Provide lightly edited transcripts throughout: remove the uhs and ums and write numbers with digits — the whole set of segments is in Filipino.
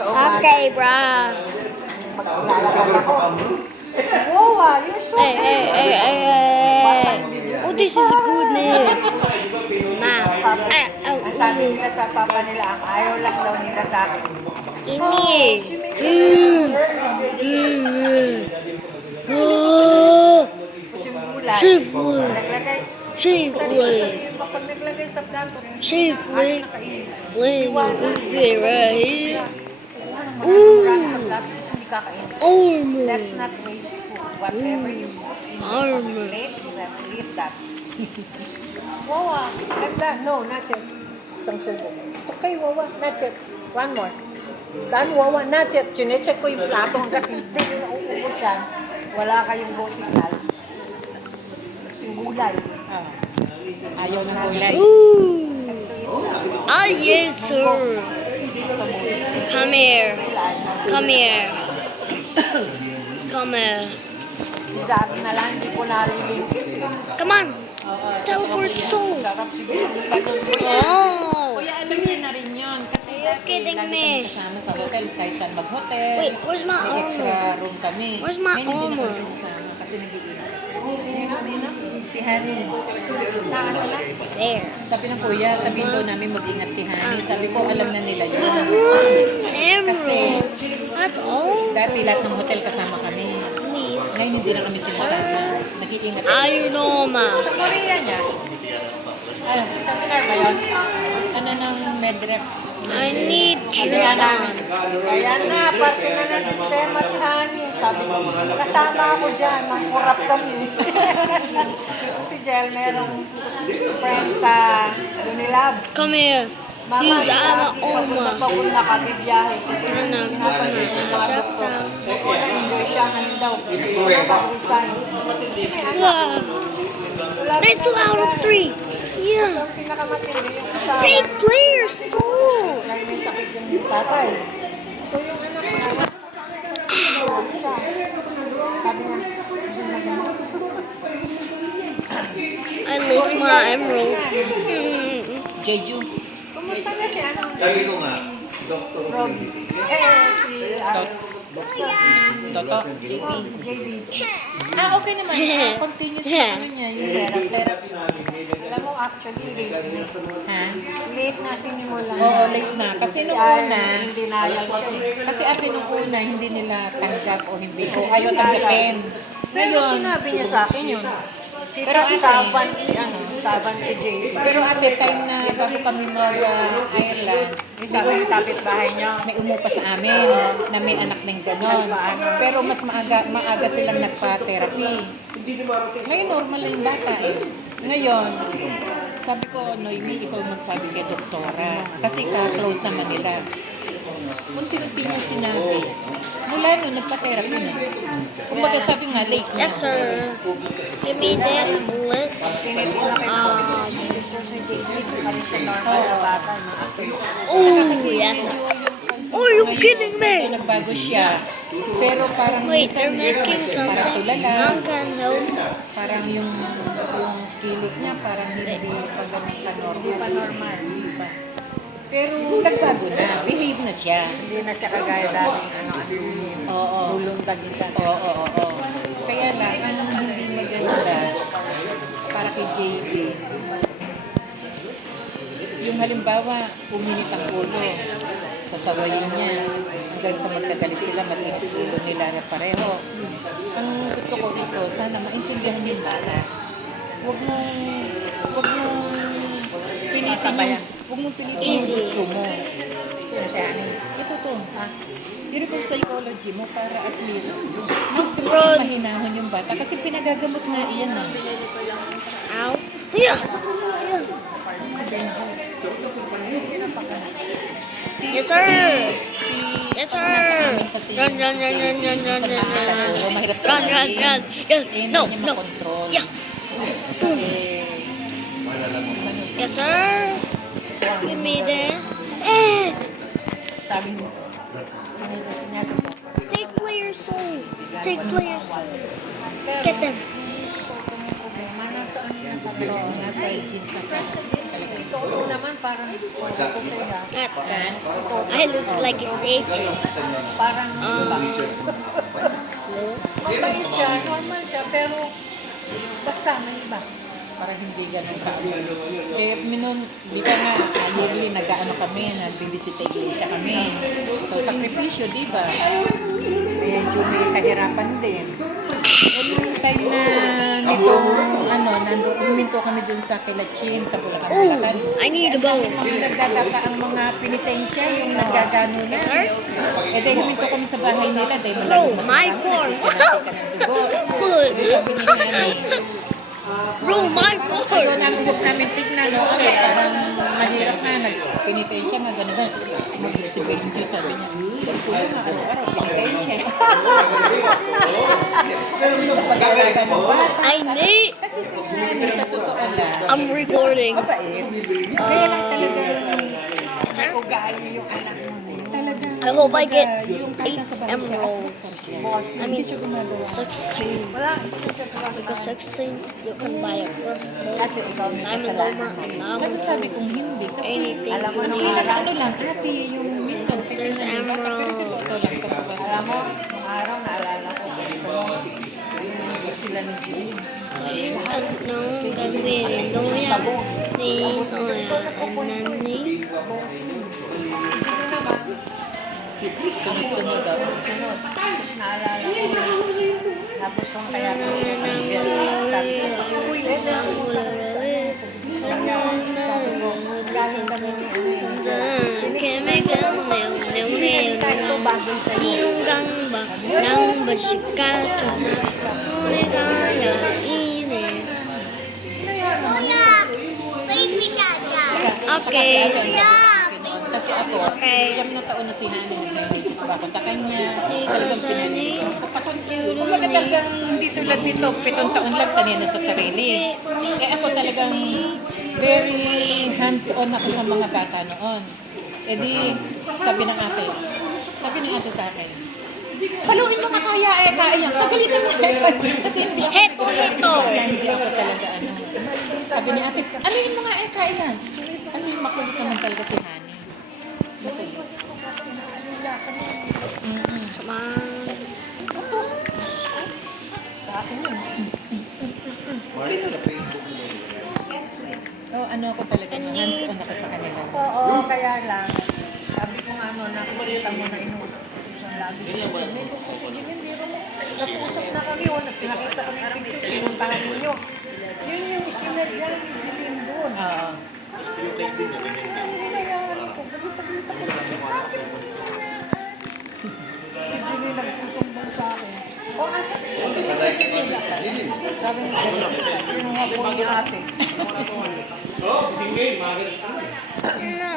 sa umaga. Okay, bruh. Maglalakad ako. Wow, you're so Hey. Oh, this is a good name. Ma. Ang sabi nila sa papa nila, ang ayaw lang daw nila sa akin. Imi. She makes us learn. Tapos yung gulay, Safely. naglagay. Safely. Pag naglagay sa plato, Safely. nakainin. Okay, right here. Marami sa plato, tapos hindi kakainin. Armor. Let's not waste food. Whatever you put in Armor. the plate, you have to eat that. Wawa, ganda. No, not yet. Isang subo. Okay, wawa, not yet. One more. Dan, wawa, not yet. Chinecheck ko yung plato hanggat hindi yung nauubos yan. Wala kayong go signal. Yung gulay. Ayaw ng gulay. Ooh. Ah, yes, sir. Sa buhay. Come here. Come here. Come here. Sabi na lang, hindi ko narinig. Come on. Teleport soul. Sarap siguro. Oh. Kuya, alam niya na rin yun. Kasi dati, kidding lagi me. kami kasama sa hotel. Kahit saan mag-hotel. Wait, where's my May extra armor? room kami. Where's my Ngayon, hindi na armor? kami sinasama kasi nag-iingat. Si Honey. There. Sabi ng kuya, sabihin daw namin mag-ingat si Honey. Sabi ko, alam na nila yun. Emerald. That's all. Dati lahat ng hotel kasama kami. Please. Ngayon hindi na kami sinasama. Nag-iingat. Ayun o, ma. Sa Korea niya. Ah, Seminar ba yun? ano ng medrep? I need Sabi nga namin, Dragon. kaya na, parte na ng sistema si Honey. Sabi ko, kasama ako dyan, mangkurap kami. Si Jel, merong friend sa Unilab. Come here. Mama, He's si ama Ate, pagod na kami biyahe. Kasi pinapansin ko sa doktor. So, na-enjoy siya, ano daw. Mag-resign. Wow. 2 out of 3. Yeah. Ang pinakamatindi yung kasama. Take player soul. Dahil may sakit yung tatay. So, yung anak ko, siya. Sabi niya, I lost my emerald. Jeju. kumusta na si ano? Sabi ko nga, Dr. Robby. Si Toto. JB. Ah, okay naman. Continuous yung ano niya, yung therapy. Alam mo, actually, late Ha? na sinimulan. Oo, late na. Kasi nung Ay, una, hindi nayal siya. kasi ate nung una, hindi nila tanggap o hindi ko. Ayaw tanggapin. Pero Ngayon, sinabi niya sa akin yun. Pero ate- Saban si JB. pero ate, time na bago kami mag-Ireland, Sabi yung kapitbahay niya. may umupa sa amin na may anak ng ganon. Pero mas maaga silang nagpa-therapy. Ngayon normal lang yung bata eh. Ngayon, sabi ko, Noemi, ikaw magsabi kay doktora. Kasi ka-close naman nila. Unti-unti niya sinabi. Mula nun, nagpa-therapy na. Kumbaga sabi nga, late na. Yes, sir. Give me that blitz. Picture si JB. Kami siya normal na bata. Oh, yes, sir. Oh, you kidding me? Nagbago siya. Pero parang Wait, minsan, they're making parang something. tulala. Mom can help. Parang yung kilos niya parang hindi pa ganun ka-normal. Hindi pa normal. Hindi pa. Pero nagbago na. Behave na siya. Hindi na siya kagaya dati. Oo. Lulundag niya. Oo. Kaya lang, ang hindi maganda para kay JB, yung halimbawa, uminit ang ulo, sasawayin niya, hanggang sa magkagalit sila, mag-init ulo nila na pareho. Ang gusto ko ito, sana maintindihan yung bata. Huwag mong pilitin yung gusto mo. Yun siya. Ito to. Pero kung psychology mo para at least Rod. mahinahon yung bata. Kasi pinagagamot nga iyan na. Ow. Yeah. Yes, sir. Yes, sir. Run. Mahirap sa Run. Yes. No. makontrol. Yeah. Yes, sir. Give me that. Sabi mo, sinisis niya sa Take player soul. Take player soul. Get them. problema. Nasaan yung Nasa jeans na sa Si Toto naman parang sabi ko sa'yo, I look like a statue. parang mabait siya, normal siya, pero basta may iba. Para hindi ganun ka ano. Minun, di ba nga, yearly nag-ano kami, nagbibisita iglesia kami. So, sakripisyo, di ba? Medyo may kahirapan din. Yung time na nitong, nandun, uminto kami dun sa Kilachin, sa Bulacan. I need a bowl. Yung nagdadaka ang mga penitensya, yung naggagano na. Dahil huminto kami sa bahay nila, dahil malayo mas my marami, fork. nagtitinasi ka ng dugo. Good. Sabi sabi ni Nani, Bro, my ayaw bowl. namin huwag namin tignan, no? Parang mahirap nga, nagpenitensya nga, gano'n. Si Benjo, sabi niya, kasi po nga, araw-araw, penitensya. Kasi sa pag-aaragan ng bata. I need. Kasi si Nani, sa totoo lang, I'm recording. kaya lang talaga, Sir? Ugali yung anak mo. talaga, I hope I get yung kahit nasa bahay siya, as emeralds. doctor siya. I Hindi mean, siya gumagawa. 16. Wala. Because 16, you can buy a crossbow. Kasi ikaw may I'm a kasalanan. loma. Kasi sabi kong hindi. Kasi Anything. Alam mo nung pinaka araw, ano lang, ate, yung minsan, titignan yung bata, pero si Toto lang talaga. alam mo, nung araw naalala ko, yung sila ni James. Anong gawin? Loya. Nin, oya. Anani. Sunod-sunod daw. Sunod. Tapos naalala ko. Tapos kung kaya ko sabi ko, uy, ito ang pumunta ko sa sabi ko, galing kami ni Sinunggang ba ng basikato na uligaya init. Okay. Kasi ako, Okay. siyam na taon na si Nani, nag-messages pa ako sa kanya, talagang pinanito. Kumbaga talagang hindi tulad nito, 7 taon lang sanay na sa sarili. Eh ako talagang very hands-on ako sa mga bata noon. Eh di, sabi ng ate sa akin, paluin mo nga kaya yan. Pagalitan mo kasi hindi ako Heto. hindi ako talaga ano. Sabi ni ate, anuin mo nga kaya yan. Kasi makulit naman talaga si Hani. Makulit. Come on. Oh, ano ako talaga, hands-on ako sa kanila. Oo, kaya lang. Sabi ko nga ano, nakikita mo na inuutosan lagi. May gusto sige, hindi mo. Nag-usap na kami, pinakita kami ng picture, pinuntahan ninyo. Yun yung isinadya ni Jeline doon. Oo. Si Jeline nagsusumbong sa akin. O, asa na yun? Sabi niya, kinuha po ni ate. No.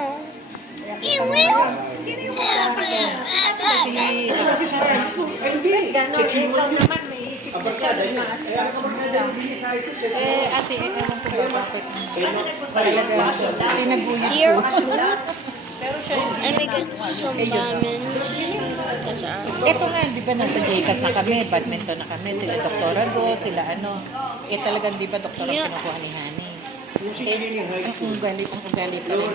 You will? Ganon, ikaw naman, may isip ko siya, maasikaso mo lang. Ate, ewan ko ba bakit talaga tinaguyod Here. ko. Pero siya hindi. I make it some ramen. Kasi Ito nga, di ba nasa JCAS na kami, badminton na kami, sila Dr. Go, sila ano. Talagang di ba Dr. ang kinukuha ni Hani. Ang ugali pa rin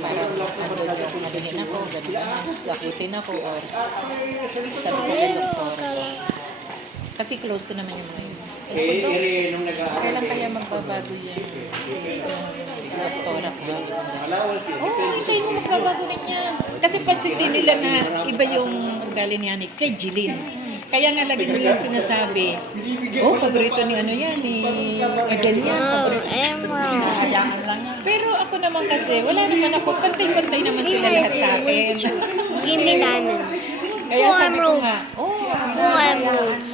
parang andun yung mabilhin ako, gano'n naman, sakutin ako, or sabi ko kay Dr. Kasi close ko naman yung mga yun. Kailan kaya magbabago yung si Doktora ko? Hintayin mo magbabago rin yan. Kasi pansin din nila na iba yung ugali ni Hani kay Jeline. Kaya nga lagi nilang sinasabi, paborito ni ano yan, ni Eden yan, paborito. emerald. Pero ako naman kasi, wala naman ako, pantay-pantay naman sila lahat sa akin. Give me ramen. Kaya sabi ko nga, More emeralds.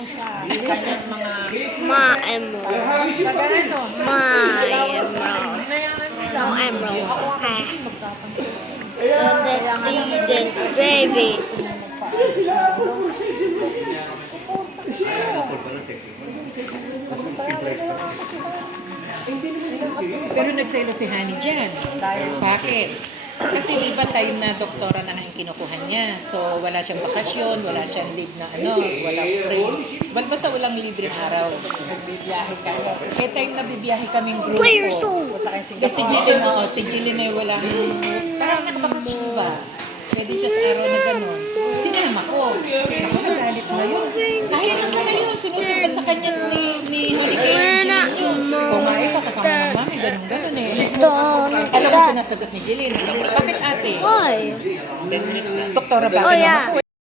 My emerald. My emerald. No emerald. Okay. Let's see this baby. pero nagselo si Hani dyan. Bakit? Kasi di ba time na doktora na nga yung kinukuha niya. So wala siyang bakasyon, wala siyang leave na walang free. Basta walang libreng araw. Nagbibiyahe ka. Eh time na bibiyahe kaming grupo. Punta kayo Eh si Jillian, si Jillian ay walang, parang nakabakasyon ba? Pwede siya sa araw na gano'n. Sinama ko. Ako nagalit na yun. Kahit ano na yun, sinusubat sa kanya ni Hurricane Jillian yun. Kumain ka kasama ng mami, gano'n eh. Stop. Alam mo sinasagot ni Jillian. Bakit ate? Why? Doktora ba? Oh, yeah. Ako